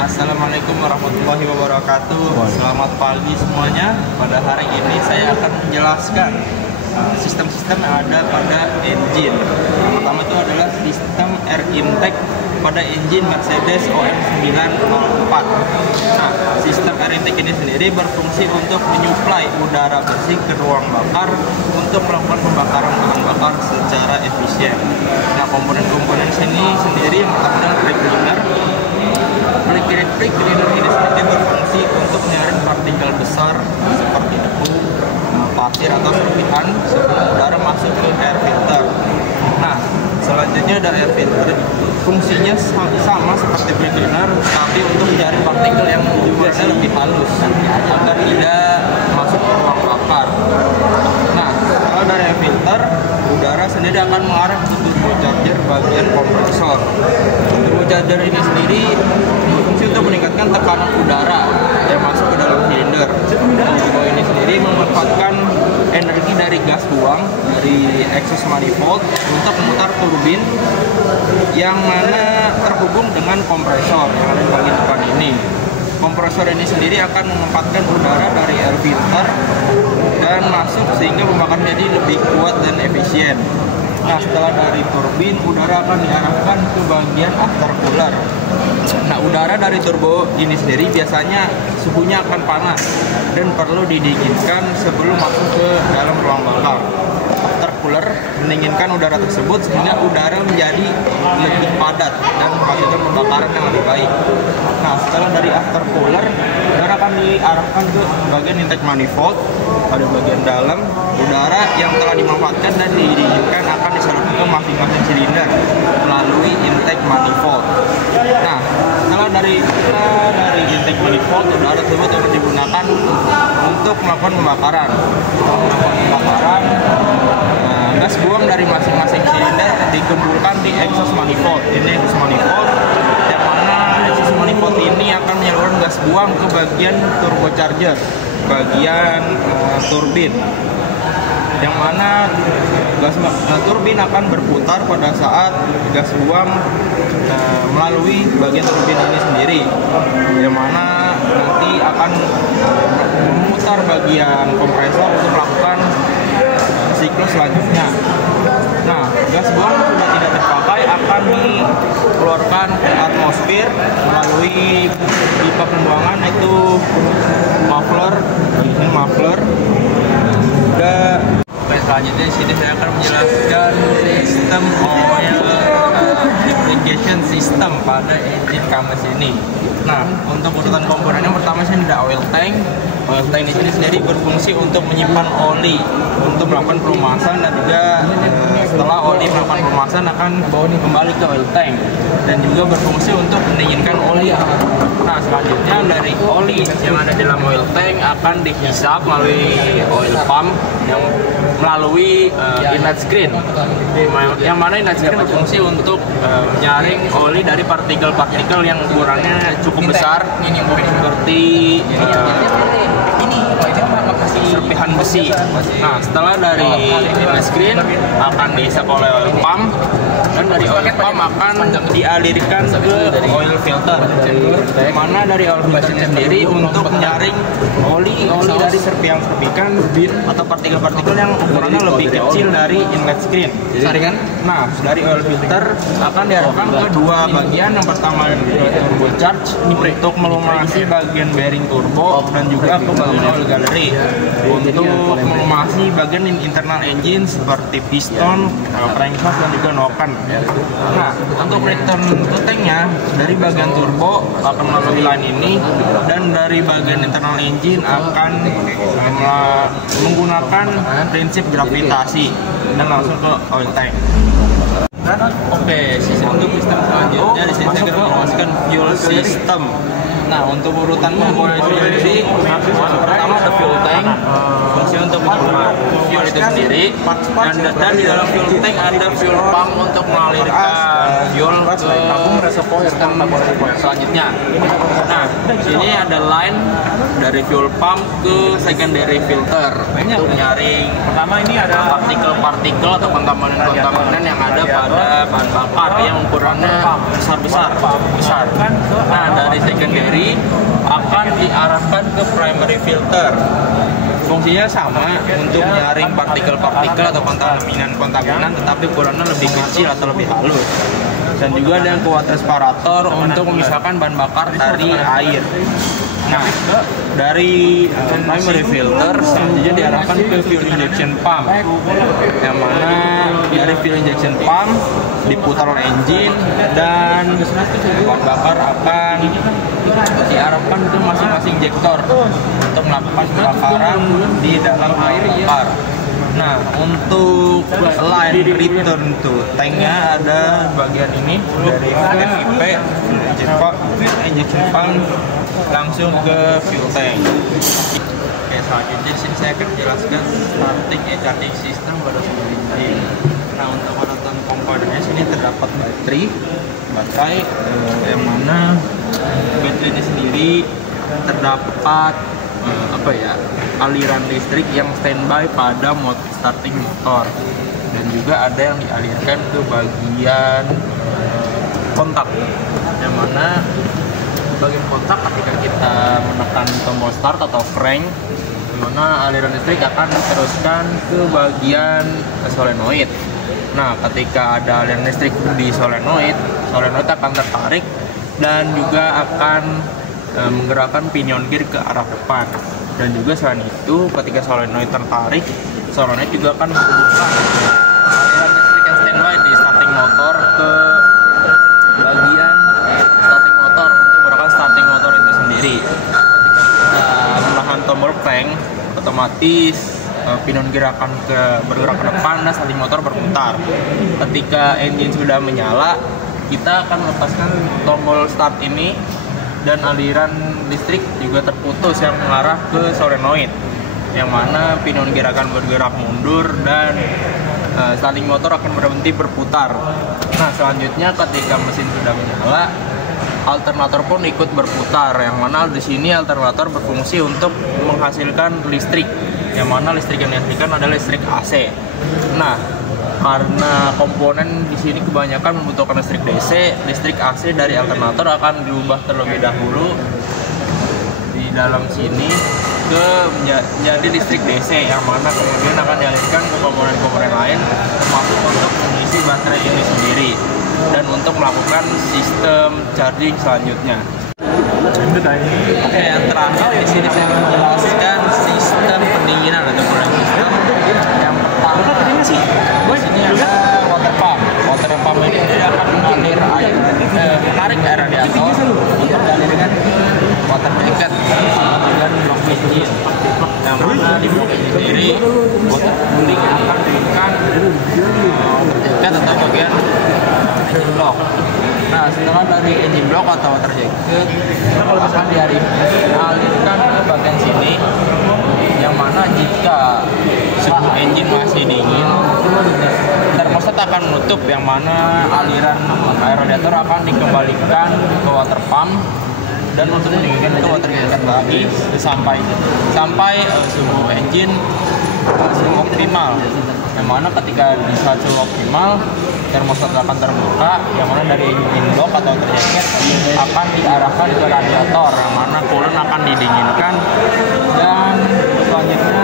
Assalamualaikum warahmatullahi wabarakatuh. Selamat pagi semuanya. Pada hari ini saya akan menjelaskan sistem-sistem yang ada pada engine. Yang pertama itu adalah sistem air intake pada engine Mercedes OM904. Nah, sistem air intake ini sendiri berfungsi untuk menyuplai udara bersih ke ruang bakar untuk melakukan pembakaran bahan bakar secara efisien. Nah, komponen-komponen sini sendiri yang pertama adalah brake cleaner. Brake cleaner ini sendiri berfungsi untuk menyaring partikel besar seperti debu, pasir atau serpihan sebelum udara masuk ke air filter. Nah, selanjutnya ada air filter. Fungsinya sama seperti brake cleaner, tapi untuk menyaring partikel yang juga lebih halus agar tidak masuk ke ruang bakar. Nah, kalau dari air filter, udara sendiri akan mengarah ke turbocharger bagian kompresor. Turbocharger ini sendiri berfungsi untuk meningkatkan tekanan udara yang masuk ke dalam silinder. Turbo ini sendiri memanfaatkan energi dari gas buang dari exhaust manifold untuk memutar turbin yang mana terhubung dengan kompresor yang ada di bagian depan ini. Kompresor ini sendiri akan menempatkan udara dari air filter dan masuk sehingga pembakaran jadi lebih kuat dan efisien. Nah, setelah dari turbin, udara akan diarahkan ke bagian aftercooler. Nah, udara dari turbo ini sendiri biasanya suhunya akan panas dan perlu didinginkan sebelum masuk ke dalam ruang bakar. Aftercooler mendinginkan udara tersebut sehingga udara menjadi lebih padat dan menghasilkan pembakaran yang lebih baik. Nah, setelah dari aftercooler, udara akan diarahkan ke bagian intake manifold. Pada bagian dalam, udara yang telah dimanfaatkan dan didinginkan akan disalurkan ke masing-masing silinder melalui intake manifold. Nah, setelah dari intake manifold, udara tersebut akan digunakan untuk melakukan pembakaran. Gas buang dari masing-masing silinder dikumpulkan di exhaust manifold. Ini exhaust manifold, yang mana exhaust manifold ini akan menyalurkan gas buang ke bagian turbocharger, bagian turbin, yang mana turbin akan berputar pada saat gas buang melalui bagian turbin ini sendiri, yang mana nanti akan memutar bagian kompresor untuk melakukan siklus selanjutnya. Nah, gas buang sudah tidak terpakai akan dikeluarkan ke atmosfer melalui pipa pembuangan, itu muffler. Ini muffler. Selanjutnya di sini saya akan menjelaskan sistem oil lubrication system pada engine Cummins ini. Nah, untuk urutan komponen yang pertama sini ada oil tank. Oil tank di sini sendiri berfungsi untuk menyimpan oli untuk melakukan pelumasan, dan juga setelah oli melakukan pelumasan akan kembali ke oil tank, dan juga berfungsi untuk mendinginkan oli. Nah, selanjutnya dari oli yang ada di dalam oil tank akan dihisap melalui oil pump yang melalui inlet screen, yang mana inlet screen berfungsi untuk menyaring oli dari partikel-partikel yang ukurannya cukup besar seperti serpihan besi. Nah, setelah dari inlet screen akan dihisap oleh oil pump, dan dari oil pump akan dialirkan ke oil filter, mana dari oil filter sendiri untuk menyaring oli dari serpihan-serpihan atau partikel-partikel yang ukurannya lebih kecil dari inlet screen. Nah, dari oil filter akan diarahkan ke dua bagian. Yang pertama turbo charge untuk melumasi bagian bearing turbo, dan juga ke bagian oil gallery untuk melumasi bagian internal engine seperti piston, crankshaft, dan juga noken. Nah, untuk return to tanknya dari bagian turbo akan melalui line ini, dan dari bagian internal engine akan menggunakan prinsip gravitasi dan langsung ke oil tank. Oke, untuk sistem selanjutnya di sini saya akan menjelaskan fuel system. Nah, untuk urutan komponen sendiri, pertama ada fuel tank, fungsi untuk menyimpan fuel itu sendiri, dan di dalam fuel tank ada fuel pump untuk mengalirkan fuel ke sistem selanjutnya. Nah, ini ada line dari fuel pump ke secondary filter untuk menyaring pertama ini ada partikel-partikel atau kontaminan yang ada pada bahan bakar yang ukurannya besar. Nah, dari secondary akan diarahkan ke primary filter. Fungsinya sama untuk menyaring partikel-partikel atau kontaminan tetapi ukurannya lebih kecil atau lebih halus. Dan juga ada yang water separator untuk memisahkan bahan bakar dari air. Nah, dari primary filter selanjutnya diarahkan ke fuel injection pump, yang mana dari fuel injection pump diputar oleh engine dan bahan bakar akan diarahkan ke masing-masing injektor untuk melakukan pembakaran di dalam air bakar. Nah, untuk line return to tanknya ada bagian ini dari FIP injection pump langsung ke fuel tank. Oke, selanjutnya sini saya akan jelaskan starting and charging system pada sebuah engine. Nah, untuk penonton komponennya sini terdapat baterai yang mana baterai ini sendiri terdapat aliran listrik yang standby pada starting motor, dan juga ada yang dialirkan ke bagian kontak, yang mana bagian kontak ketika kita menekan tombol start atau crank, di mana aliran listrik akan diteruskan ke bagian solenoid. Nah, ketika ada aliran listrik di solenoid akan tertarik dan juga akan menggerakkan pinion gear ke arah depan. Dan juga selain itu, ketika solenoid tertarik, solenoid juga akan menghubungkan aliran listrik yang standby di starting motor ke bagian starting motor untuk menggerakkan starting motor itu sendiri. Ketika kita menahan tombol crank, otomatis pinion gear akan bergerak ke depan dan starting motor berputar. Ketika engine sudah menyala, kita akan melepaskan tombol start ini dan aliran listrik juga terputus yang mengarah ke solenoid, yang mana pinion gear akan bergerak mundur dan starting motor akan berhenti berputar. Nah, selanjutnya ketika mesin sudah menyala, alternator pun ikut berputar, yang mana di sini alternator berfungsi untuk menghasilkan listrik, yang mana listrik yang dihasilkan adalah listrik AC. Nah, karena komponen di sini kebanyakan membutuhkan listrik DC, listrik AC dari alternator akan diubah terlebih dahulu di dalam sini ke menjadi listrik DC, yang mana kemudian akan dialihkan ke komponen-komponen lain, termasuk untuk mengisi baterai ini sendiri dan untuk melakukan sistem charging selanjutnya. Oke, yang terakhir di sini saya akan menjelaskan sistem pendinginan atau cooling system. Yang pertama di sini ada water pump. Water pump ini akan menarik air radiator untuk dialirkan ke water jacket dan blok engine. Yang mana di blok engine sendiri water cooling akan diberikan water jacket atau bagian engine block. Nah, setelah dari engine block atau water jacket akan dialirkan ke bagian sini, yang mana jika suhu engine masih dingin, termostat akan menutup, yang mana aliran air radiator akan dikembalikan ke water pump dan untuk mendinginkan ke water jacket lagi sampai suhu engine suhu optimal, yang mana ketika di saat suhu optimal termostat akan terbuka, yang mana dari engine block atau water jacket akan diarahkan ke radiator, yang mana coolant akan didinginkan, dan selanjutnya